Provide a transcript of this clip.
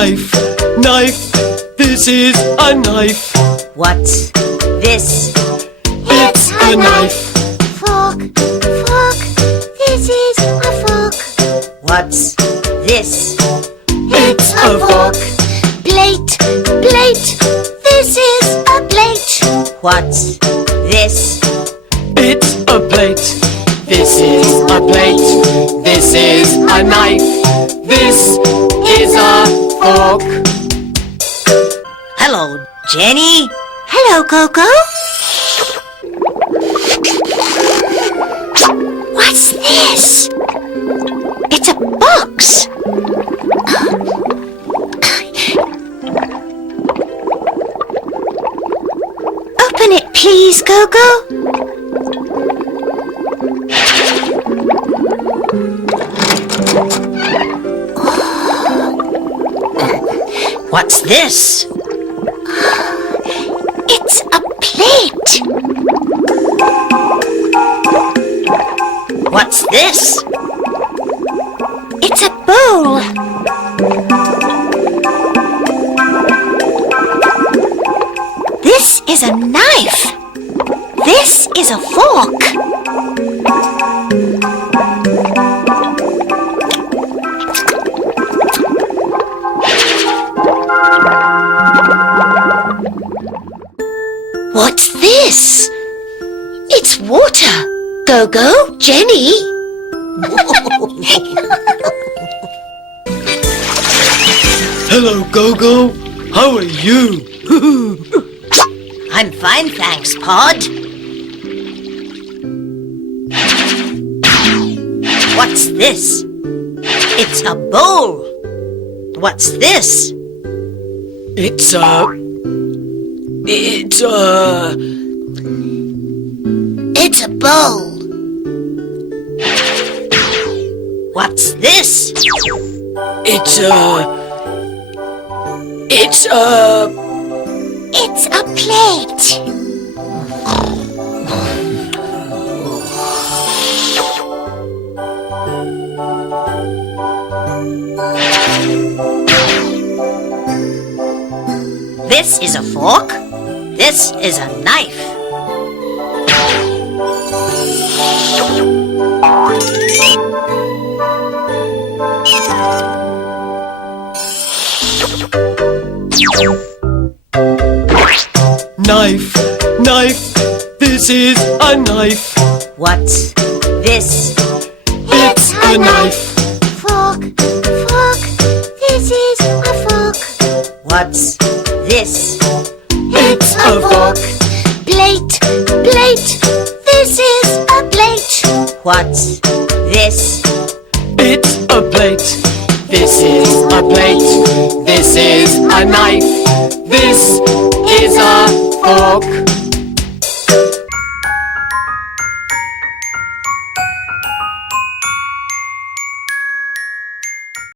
Knife, knife, this is a knife. What's this? It's a knife. Fork, fork, this is a fork. What's this? It's a fork. Plate, plate, this is a plate. What's this? It's a plate. This is a plate. This is a knife. This is a fork. Hello, Jenny. Hello, Coco. What's this? It's a box. Open it, please, Coco. What's this? It's a plate. What's this? It's a bowl. This is a knife. This is a fork. What's this? It's water. Go-Go, Jenny. Hello, Go-Go. How are you? I'm fine, thanks, Pod. What's this? It's a bowl. What's this? It's a bowl. What's this? It's a plate. This is a fork. This is a knife. knife, knife, this is a knife. What's this? It's a knife. Fork, fork, this is a fork. What's this? It's a fork. Plate, plate, this is a plate. What's this? It's a plate. This is a plate. This is a knife. This is a fork.